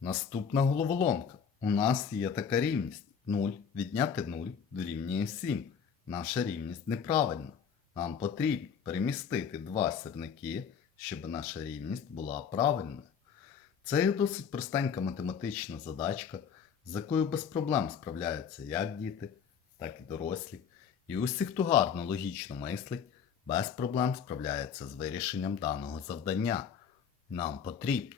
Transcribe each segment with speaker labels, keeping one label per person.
Speaker 1: Наступна головоломка. У нас є така рівність 0 відняти 0 дорівнює 7. Наша рівність неправильна. Нам потрібно перемістити два сірники, щоб наша рівність була правильною. Це є досить простенька математична задачка, з якою без проблем справляються як діти, так і дорослі. І усі, хто гарно логічно мислить, без проблем справляється з вирішенням даного завдання. Нам потрібно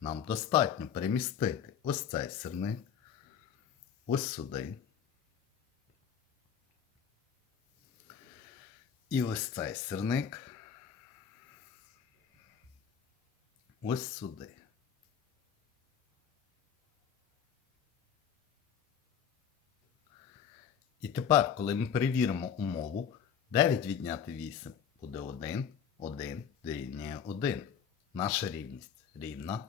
Speaker 1: нам достатньо перемістити ось цей сирник, ось сюди. І ось цей сирник. Ось сюди. І тепер, коли ми перевіримо умову, 9 відняти 8 буде 1, 1 дорівнює 1. Наша рівність рівна.